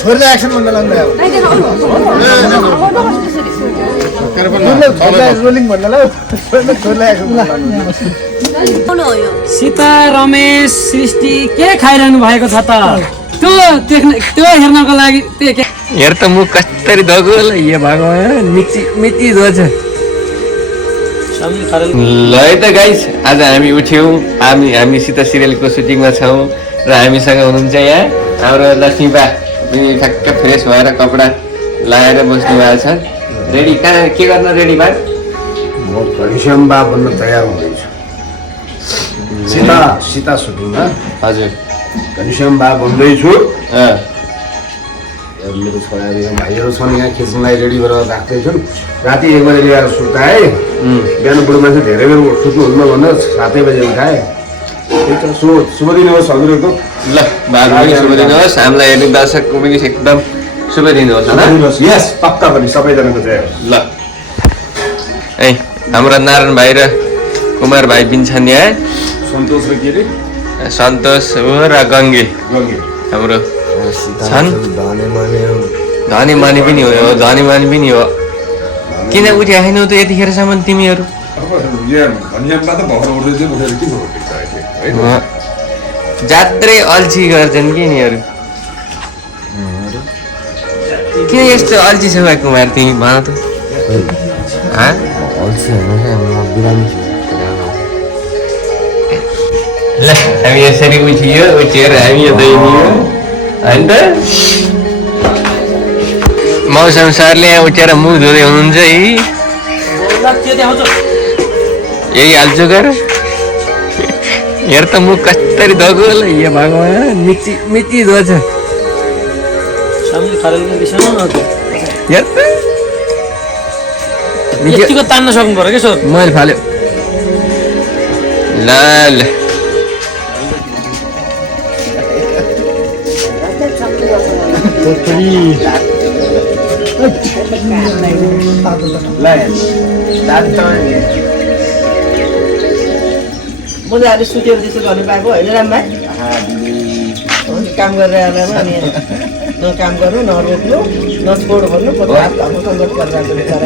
छोरीलाई एक्सन भन्दा लाग्दैन रोलिङ भन्दा छोरीलाई सीता रमेश सृष्टि के खाइरहनु भएको छ त त्यो हेर्नको लागि हेर त मुख कसरी धगोल ये भगवान मिची दो छ ल त गाइस आज हामी उठ्यौँ हामी सीता सिरियलको सुटिङमा छौँ र हामीसँग हुनुहुन्छ यहाँ हाम्रो लक्ष्मीबा ठ्याक्क फ्रेस भएर कपडा लगाएर बस्नु भएको छ रेडी कहाँ के गर्न रेडी भए म घनश्याम बा बन्न तयार हुँदैछु सीता सुटिङमा हजुर घनश्याम बा बन्दैछु मेरो छोराहरू भाइहरू छन् यहाँ खिच्नलाई रेडी गरेर राख्दैछन् राति 1 बजे ल्याएर सुताए बिहान बुढो मान्छे धेरै बेर सुत्नुहुन्न भनेर 7 बजे उठाए शुभ दिन होस् हजुरहरूको ल बाबुले शुभ दिन होस् हामीलाई हेर्ने दर्शकको पनि एकदम शुभ दिन होस् ल यस पक्का पनि सबैजनाको जय होस् ल है हाम्रो नारायण भाइ र कुमार भाइ पनि छन् यहाँ सन्तोष र के रे सन्तोष र गङ्गे हाम्रो छन् धनी मानी पनि हो धनी मानी पनि हो किन उठ्याएनौ त यतिखेरसम्म तिमीहरू जात्रै अल्छी गर्छन् कि यिनीहरू किन यस्तो अल्छी छ भाइ कुमार तिमी भन त ल हामी यसरी उठेर हामी यो दैनियो होइन त मौसम सरले यहाँ उठेर मुख धुँदै हुनुहुन्छ है यही हाल्छु गर हेर त मुख कसरी धगोल ये भगवान मिची दो छ हेर त यतिको तान्न सक्नु पर्यो के सर मैले फाल्यो ल ल मजाले सुतेर त्यसो गर्नु पाएको होइन राम भाइ काम गरेर आएर अनि न काम गर्नु न रोक्नु न छोड भन्नु कति हात आफ्नो सङ्गत गरिरहेको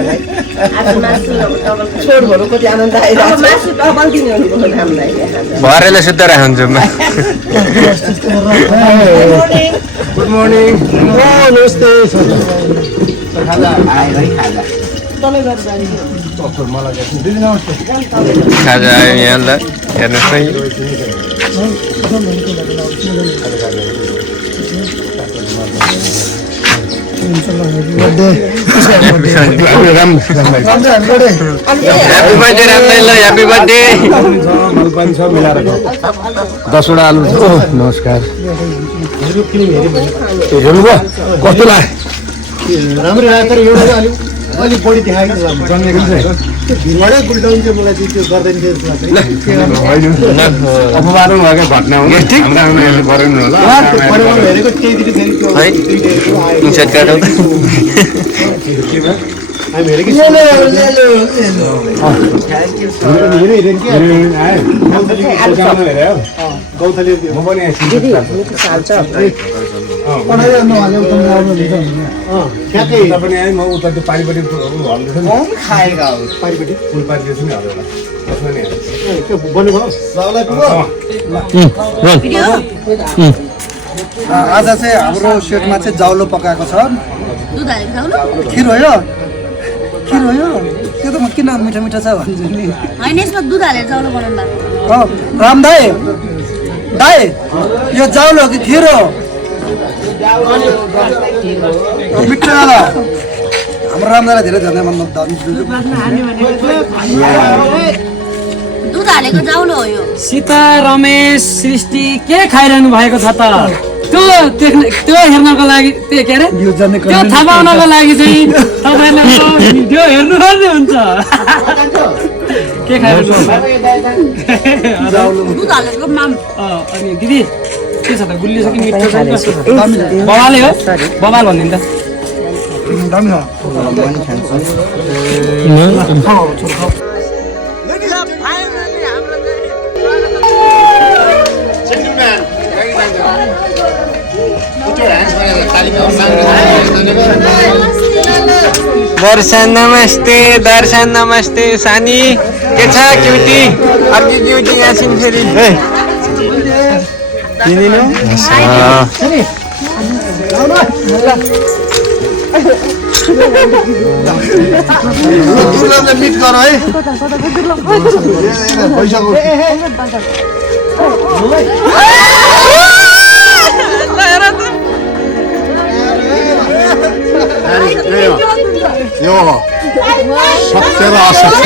छोड भन्नु कति आनन्द आइरहेको भरेर सुत्त राख्छु म गुड मर्निङ नमस्ते खाजा आयो यहाँ ल हेर्नुहोस् है ह्याप्पी बर्थडे रामलाई ल ह्याप्पी बर्थडे दसवटा आलु नमस्कार हेर्नुभयो कस्तो लाग्यो राम्रो लाग्यो तर एउटा अलिक बढी देखाएको जन्मेको भिडबाटै गुल्टाउनु चाहिँ मलाई त्यो गर्दैन अपमान भएको घटना हो हेरेको त्यही हामी हेरेको गौथली म उता त्यो पारिपट्टि पारिपट्टि फुलपाती नि आज चाहिँ हाम्रो सेटमा चाहिँ जाउलो पकाएको छ खिर हो यो त्यो त म किन मिठो मिठो छ भन्छु नि हैन यसमा दुध हालेर जाउलो बनाउनु हो राम दाइ यो जाउलो कि खिर हो मिठो होला हाम्रो राम दाइलाई धेरै धन्यवाद दुध हालेको जाउलो हो यो सीता रमेश सृष्टि के खाइरहनु भएको छ त त्यो हेर्नको लागि त्यो के अरे त्यो थाहा पाउनको लागि चाहिँ तपाईँले भिडियो हेर्नु पर्ने हुन्छ के खाइरहनु दुध हालेको माम अनि दिदी के छ त गुल्ली छ कि मिठो छ बबाले हो बबाल भन्दिन त दर्शन नमस्ते सानी के छ क्युटी अर्की क्युटी यहाँ छिन् फेरि मिट गर है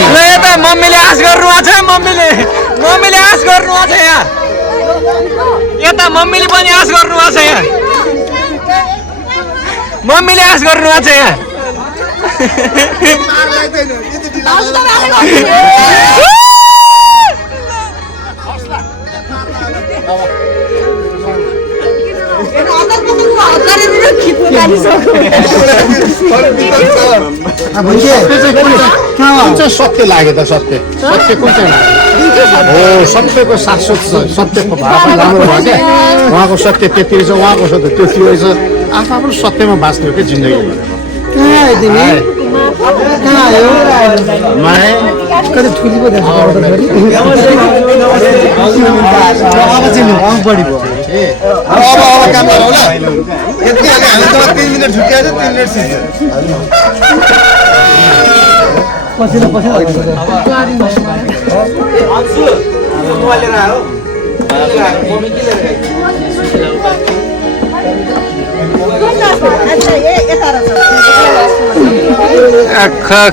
ल यता मम्मीले आश गर्नुभएको छ मम्मीले आश गर्नुभएको छ यहाँ यता मम्मीले पनि आश गर्नुभएको छ यहाँ मम्मीले आश गर्नुभएको छ यहाँ कुन चाहिँ सत्य लाग्यो त सत्य कुन चाहिँ हो सत्यको शाश्वत सत्यको भाव राम्रो भयो क्या उहाँको सत्य त्यति रहेछ उहाँको सत्य त्यति रहेछ आफू आफ्नो सत्यमा बाँच्ने क्या जिन्दगी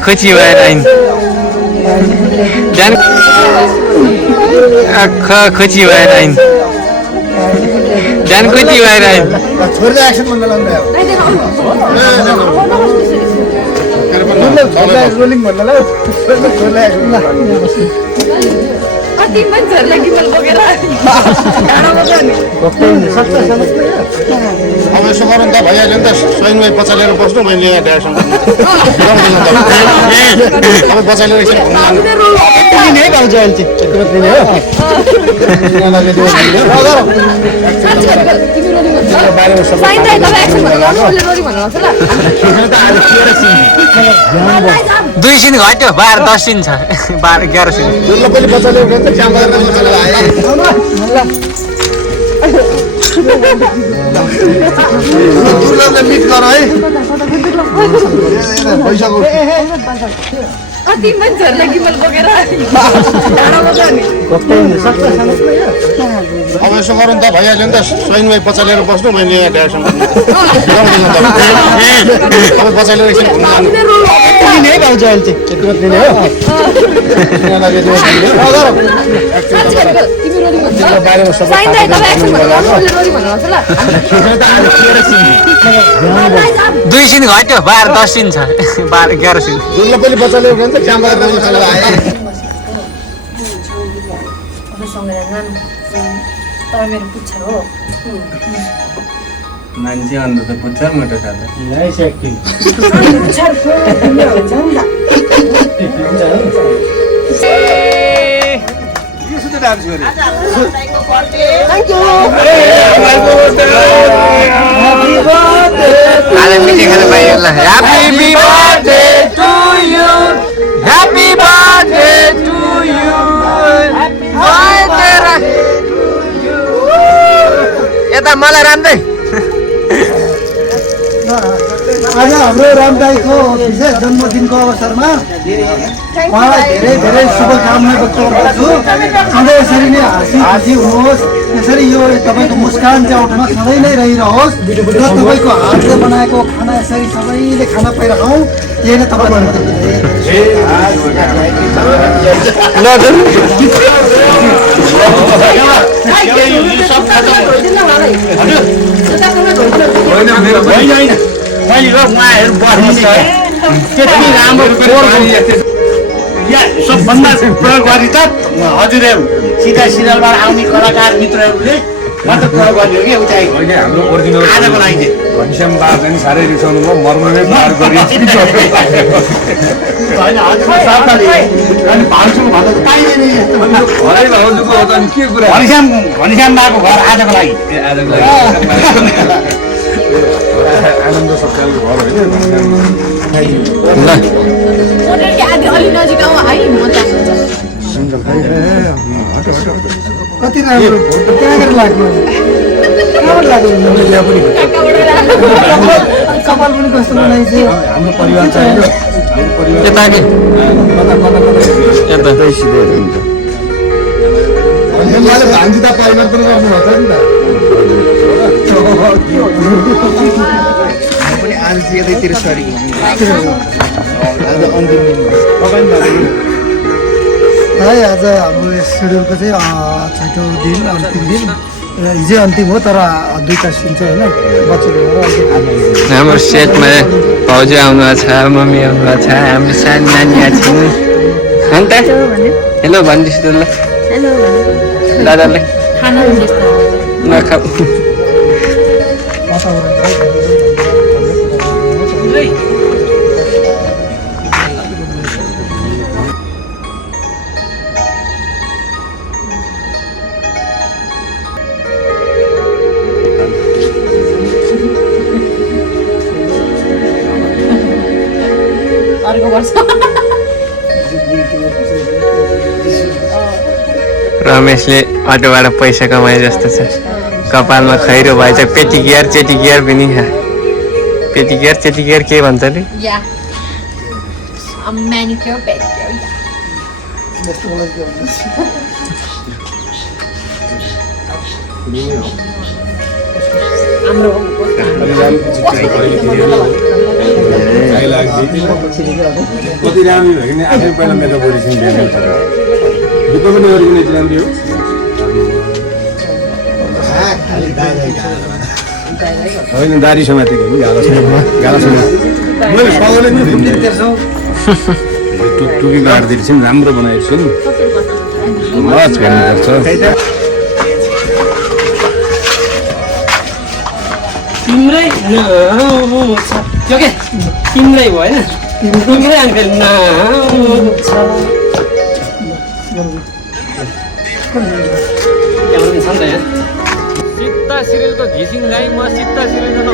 खुची भएर आइन् खुची भएर आइन् ध्यान खुची भएर आइन् अब यसो गरौँ त भइहाल्यो नि त स्वयंलाई बचालेर बस्नु मैले यहाँ ड्याडसँग अब बचालेर एकछिन दुई सिन घट्यो 12-10 सिन छ 12-11 सिन पनि बचालेर मिट गर है अब यसो गरौँ त भइहाल्यो नि त स्वयंलाई बचालेर बस्नु मैले यहाँ ड्याडसँग अब बचालेर एकछिन दुई सिन घट्यो 12-10 सिन छ 12-11 सिन पनि बचालेर मान्छे अन्त त पुच्छर मोटो छ आज मिठी खान पाइयो ल happy birthday to you happy birthday to you यता मलाई राम्रै आज हाम्रो राम दाईको विशेष जन्मदिनको अवसरमा उहाँलाई धेरै धेरै शुभकामना व्यक्त गर्दछु सधैँ यसरी नै हाँसी खुसी हुनुहोस् यसरी यो तपाईँको मुस्कान चाहिँ ओठमा सधैँ नै रहिरहोस् र तपाईँको हातले बनाएको खाना यसरी सबैले खान पाइरहौँ यही नै तपाईँको मैले उहाँहरू बस्नु त्यति राम्रो सबभन्दा प्रयोग गरी त हजुर सिधा सिरियलबाट आउने कलाकार मित्रहरूले मात्र प्रयोग गर्ने हो कि उचाइ हाम्रो ओरिजिनल आजको लागि घनश्याम बा पनि साह्रै रिसाउनु भयो मर्ममै पार गरी होइन अनि भान्सुको भन्दा त पाइँदैन यस्तो घरै भाउजूको हो त अनि के कुरा घनश्याम बाको घर आजको लागि आनन्द सत्यालको घर होइन ल अलि नजिक आऊ है म कति राम्रो फोटो कहाँबाट लाग्यो कहाँबाट लाग्यो कपाल पनि कस्तो बनाइछ हाम्रो परिवार चाहिँ हाम्रो परिवार यता के यता उहाँले भान्जिता परिवर्तन गर्नुभएको नि त पनि आज चाहिँ यतैतिर सरी आज अन्तिम दिन है आज हाम्रो यस सिड्युलको चाहिँ छैटौँ दिन अन्तिम दिन हिजै अन्तिम हो तर 2टा सिन चाहिँ होइन बच्चाले हाम्रो सेटमा भाउजू आउनुभएको छ मम्मी आउनुभएको छ हाम्रो सानो नानी आएको छ अन्त हेलो भनिदिनुहोस् त ल हेलो दादालाई खाना नखाऊ अर्को वर्ष रमेशले अटोबाट पैसा कमाए जस्तो छ कपालमा खैरो भएछ पेटिकियर चेटिकियर पनि पेटिकियर चेटिकियर के भन्छ अरे या म्यानिक्योर पेडिक्योर हाम्रो कति राम्रो भयो कि आफै पहिला मेरो बोलीसँग भेट्नु छ दुःख पनि गरिकन यति राम्रो हो होइन दारी समातेको कि गाला टुकी गाडिदिएको छु राम्रो बनाएको छु नि लज भन्नुपर्छ तिम्रै नाउँ छ त्यो के तिम्रै भयो होइन तिम्रै आङ्कल नाउँ छ सित्ता सिरियलको घिसिङ गाई म सित्ता सिरियलको